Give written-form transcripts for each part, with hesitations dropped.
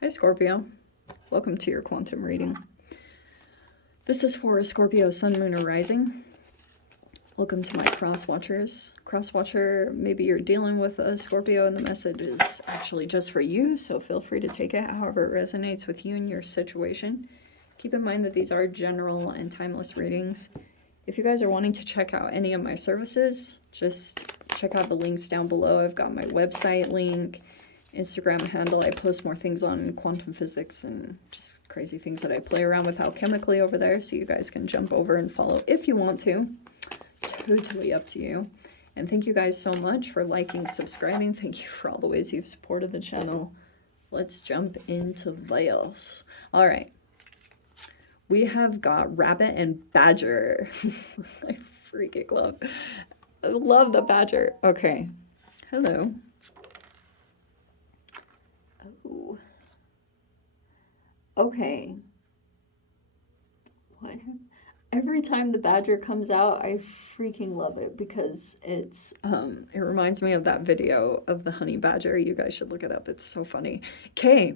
Hi Scorpio, welcome to your quantum reading. This is for Scorpio Sun, Moon, or Rising. Welcome to my cross-watchers. Cross-watcher, maybe you're dealing with a Scorpio and the message is actually just for you, so feel free to take it however it resonates with you and your situation. Keep in mind that these are general and timeless readings. If you guys are wanting to check out any of my services, just check out the links down below. I've got my website link, Instagram handle. I post more things on quantum physics and just crazy things that I play around with alchemically over there, so you guys can jump over and follow if you want to. Totally up to you. And thank you guys so much for liking, subscribing. Thank you for all the ways you've supported the channel. Let's jump into Laos. All right. We have got Rabbit and Badger. I freaking love the Badger. Okay. Hello. Oh. Okay. What? Every time the Badger comes out, I freaking love it because it reminds me of that video of the honey badger. You guys should look it up. It's so funny. Okay.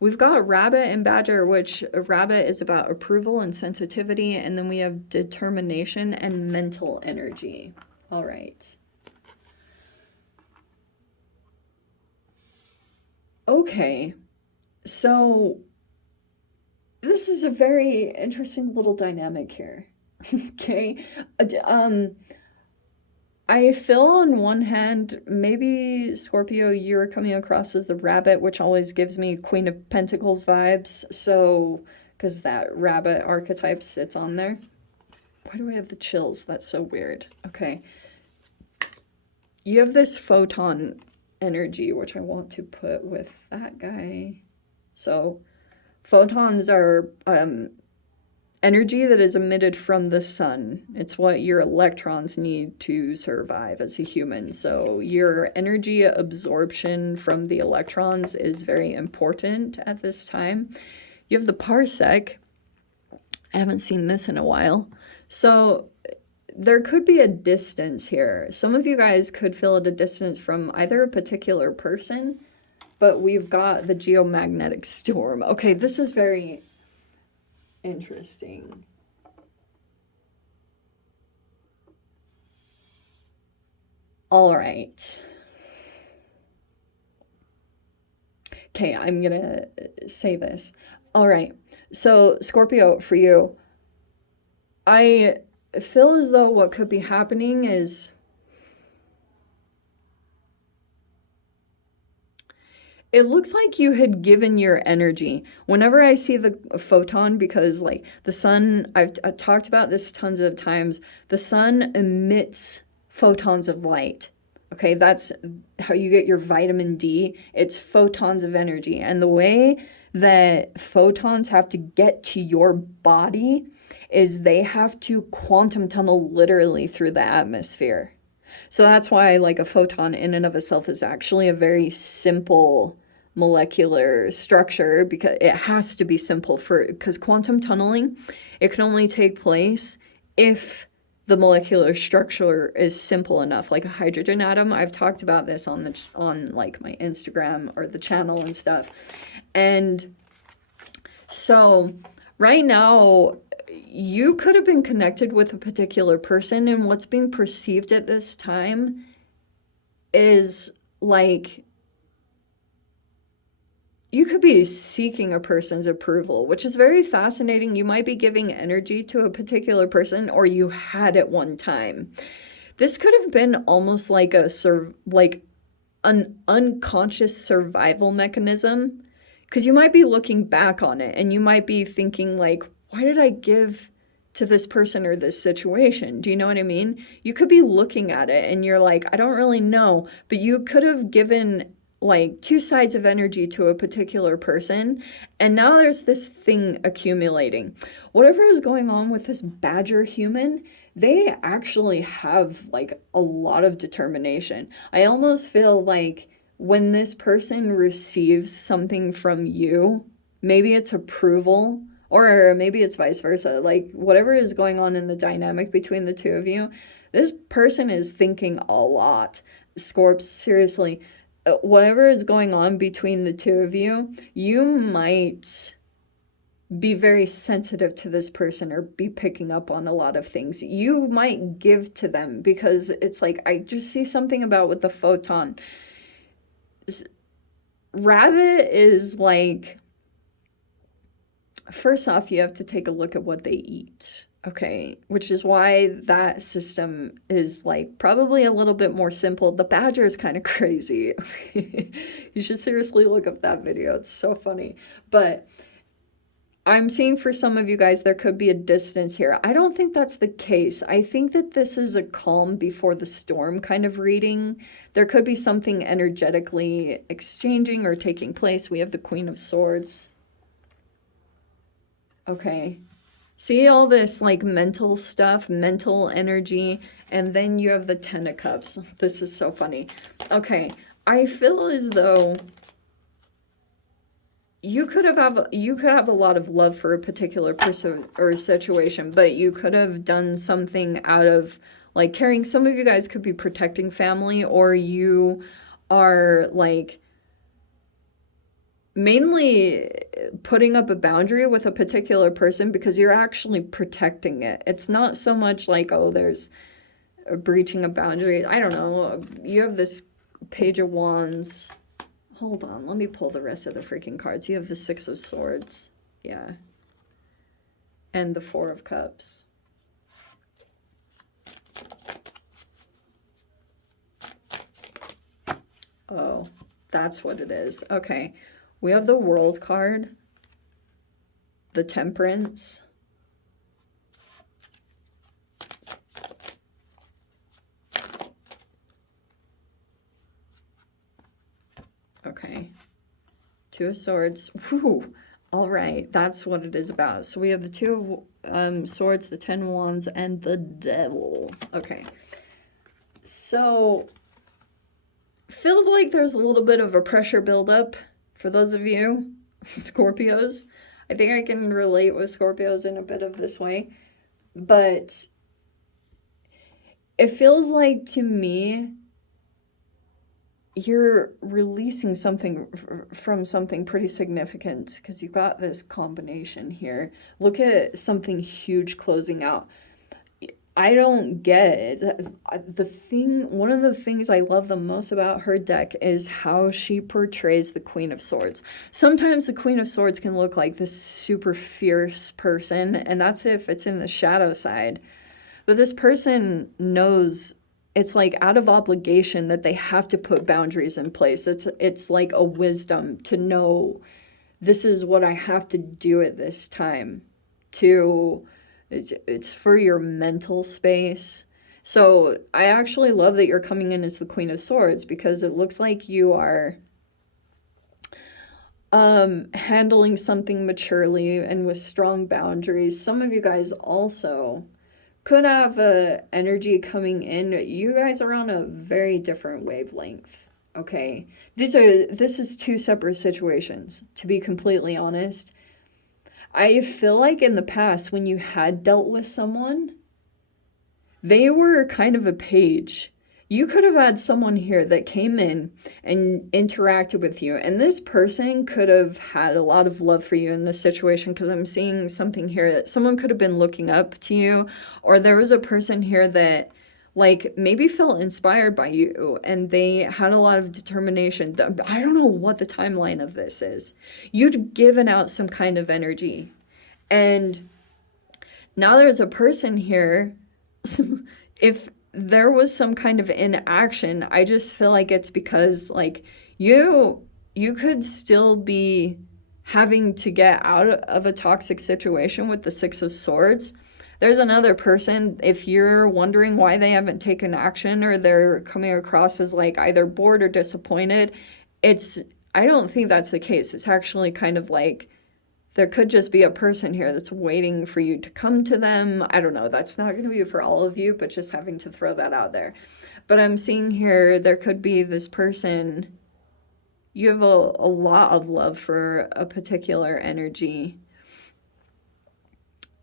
We've got Rabbit and Badger, which Rabbit is about approval and sensitivity, and then we have determination and mental energy. All right. Okay, so this is a very interesting little dynamic here. Okay, I feel on one hand, maybe Scorpio, you're coming across as the rabbit, which always gives me Queen of Pentacles vibes. So, because that rabbit archetype sits on there. Why do I have the chills? That's so weird. Okay. You have this photon energy, which I want to put with that guy. So, photons are energy that is emitted from the sun. It's what your electrons need to survive as a human. So your energy absorption from the electrons is very important at this time. You have the parsec. I haven't seen this in a while. So there could be a distance here. Some of you guys could feel at a distance from either a particular person, but we've got the geomagnetic storm. Okay, this is very interesting. All right. Okay, I'm gonna say this. All right. So, Scorpio, for you, I feel as though what could be happening is it looks like you had given your energy. Whenever I see the photon, because like the sun, I've talked about this tons of times, the sun emits photons of light. Okay, that's how you get your vitamin D. It's photons of energy. And the way that photons have to get to your body is they have to quantum tunnel literally through the atmosphere. So that's why like a photon in and of itself is actually a very simple molecular structure, because it has to be simple because quantum tunneling, it can only take place if the molecular structure is simple enough, like a hydrogen atom. I've talked about this on like my Instagram or the channel and stuff. And so right now you could have been connected with a particular person, and what's being perceived at this time is like you could be seeking a person's approval, which is very fascinating. You might be giving energy to a particular person, or you had at one time. This could have been almost like an unconscious survival mechanism, because you might be looking back on it and you might be thinking like, why did I give to this person or this situation? Do you know what I mean? You could be looking at it and you're like, I don't really know, but you could have given like two sides of energy to a particular person, and now there's this thing accumulating. Whatever is going on with this badger human, they actually have like a lot of determination. I almost feel like when this person receives something from you, maybe it's approval, or maybe it's vice versa, like whatever is going on in the dynamic between the two of you, this person is thinking a lot. Scorps, seriously, whatever is going on between the two of you, you might be very sensitive to this person or be picking up on a lot of things. You might give to them because it's like, I just see something about with the photon. Rabbit is like, first off, you have to take a look at what they eat. Okay, which is why that system is like probably a little bit more simple. The badger is kind of crazy. You should seriously look up that video. It's so funny. But I'm seeing for some of you guys, there could be a distance here. I don't think that's the case. I think that this is a calm before the storm kind of reading. There could be something energetically exchanging or taking place. We have the Queen of Swords. Okay. See all this like mental stuff, mental energy, and then you have the Ten of Cups. This is so funny. Okay, I feel as though you could have a lot of love for a particular person or situation, but you could have done something out of like caring. Some of you guys could be protecting family, or you are like mainly putting up a boundary with a particular person because you're actually protecting it. It's not so much like, oh, there's a breaching a boundary. I don't know. You have this Page of Wands. Hold on, let me pull the rest of the freaking cards. You have the Six of Swords. Yeah. And the Four of Cups. Oh, that's what it is. Okay. We have the World card, the Temperance, okay, Two of Swords. Whew. All right, that's what it is about. So we have the Two of Swords, the Ten of Wands, and the Devil. Okay, so feels like there's a little bit of a pressure buildup. For those of you, Scorpios, I think I can relate with Scorpios in a bit of this way, but it feels like to me, you're releasing something from something pretty significant because you got this combination here. Look at something huge closing out. I don't get it. One of the things I love the most about her deck is how she portrays the Queen of Swords. Sometimes the Queen of Swords can look like this super fierce person, and that's if it's in the shadow side. But this person knows it's like out of obligation that they have to put boundaries in place. It's like a wisdom to know this is what I have to do at this time to... It's for your mental space. So I actually love that you're coming in as the Queen of Swords because it looks like you are handling something maturely and with strong boundaries. Some of you guys also could have energy coming in. You guys are on a very different wavelength. Okay, this is two separate situations, to be completely honest. I feel like in the past, when you had dealt with someone, they were kind of a page. You could have had someone here that came in and interacted with you, and this person could have had a lot of love for you in this situation because I'm seeing something here that someone could have been looking up to you, or there was a person here that like maybe felt inspired by you and they had a lot of determination. I don't know what the timeline of this is. You'd given out some kind of energy and now there's a person here. If there was some kind of inaction, I just feel like it's because like you could still be having to get out of a toxic situation with the Six of Swords. There's another person, if you're wondering why they haven't taken action or they're coming across as like either bored or disappointed, I don't think that's the case. It's actually kind of like there could just be a person here that's waiting for you to come to them. I don't know. That's not going to be for all of you, but just having to throw that out there. But I'm seeing here there could be this person. You have a lot of love for a particular energy.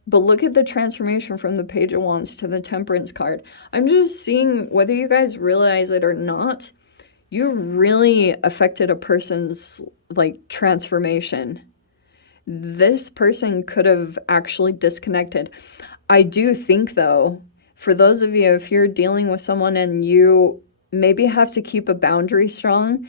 But look at the transformation from the Page of Wands to the Temperance card. I'm just seeing, whether you guys realize it or not, you really affected a person's like transformation. This person could have actually disconnected. I do think, though, for those of you, if you're dealing with someone and you maybe have to keep a boundary strong,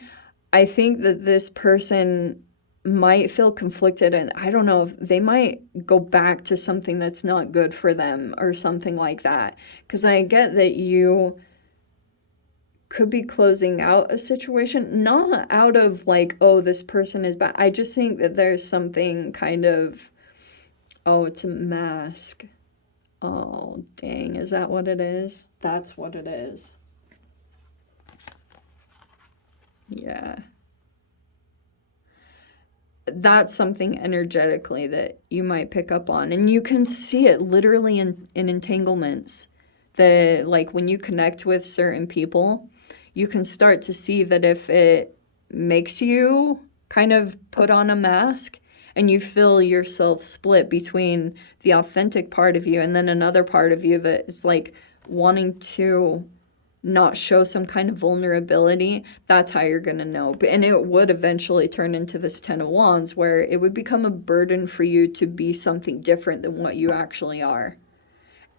I think that this person might feel conflicted, and I don't know if they might go back to something that's not good for them or something like that. Because I get that you could be closing out a situation, not out of like, oh, this person is bad. I just think that there's something kind of, oh, it's a mask. Oh, dang. Is that what it is? That's what it is. Yeah. That's something energetically that you might pick up on. And you can see it literally in entanglements. The like when you connect with certain people, you can start to see that if it makes you kind of put on a mask and you feel yourself split between the authentic part of you and then another part of you that is like wanting to not show some kind of vulnerability, that's how you're going to know. And it would eventually turn into this 10 of Wands where it would become a burden for you to be something different than what you actually are.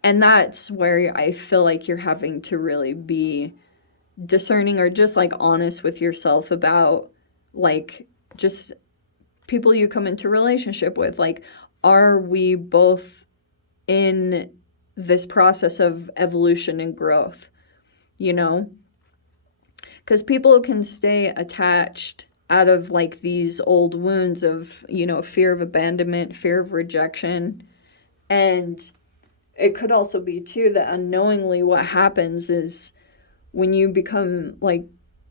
And that's where I feel like you're having to really be discerning or just like honest with yourself about like just people you come into relationship with. Like, are we both in this process of evolution and growth? You know, because people can stay attached out of like these old wounds of, you know, fear of abandonment, fear of rejection. And it could also be too that unknowingly what happens is when you become like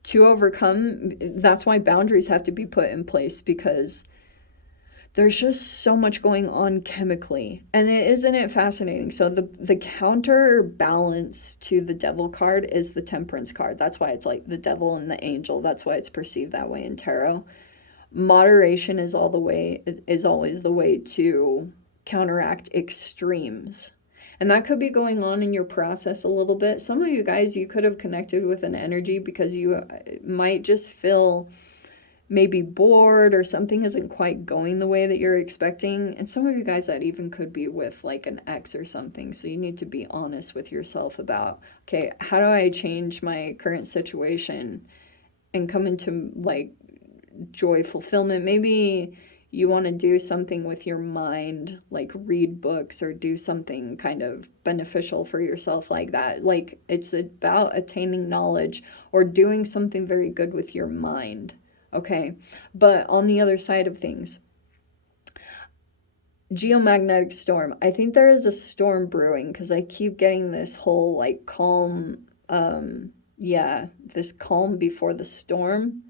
to overcome, that's why boundaries have to be put in place, because there's just so much going on chemically. And isn't it fascinating? So the counterbalance to the devil card is the temperance card. That's why it's like the devil and the angel. That's why it's perceived that way in tarot. Moderation is always the way to counteract extremes. And that could be going on in your process a little bit. Some of you guys, you could have connected with an energy because you might just feel maybe bored or something isn't quite going the way that you're expecting. And some of you guys, that even could be with like an ex or something. So you need to be honest with yourself about, okay, how do I change my current situation and come into like joy, fulfillment? Maybe you want to do something with your mind, like read books or do something kind of beneficial for yourself like that. Like it's about attaining knowledge or doing something very good with your mind. Okay, but on the other side of things, geomagnetic storm. I think there is a storm brewing because I keep getting this whole like calm, this calm before the storm.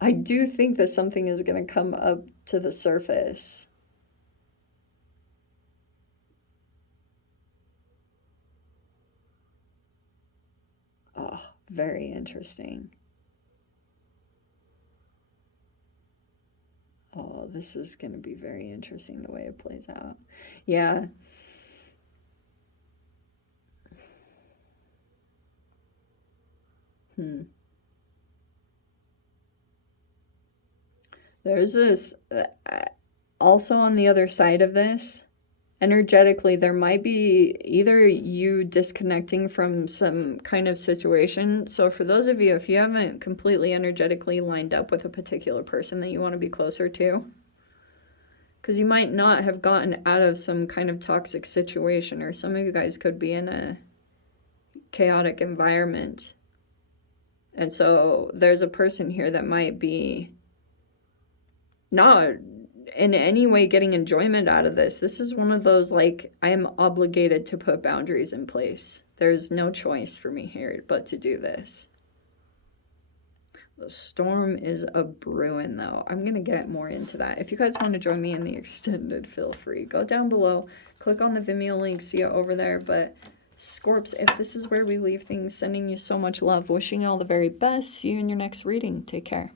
I do think that something is going to come up to the surface. Oh, very interesting. Oh, this is going to be very interesting the way it plays out. Yeah. There's this, also on the other side of this, energetically, there might be either you disconnecting from some kind of situation. So for those of you, if you haven't completely energetically lined up with a particular person that you want to be closer to, because you might not have gotten out of some kind of toxic situation, or some of you guys could be in a chaotic environment. And so there's a person here that might be not in any way getting enjoyment out of this. This is one of those, like, I am obligated to put boundaries in place. There's no choice for me here but to do this. The storm is a brewing, though. I'm going to get more into that. If you guys want to join me in the extended, feel free. Go down below, click on the Vimeo link, see it over there. But Scorps, if this is where we leave things, sending you so much love, wishing you all the very best. See you in your next reading. Take care.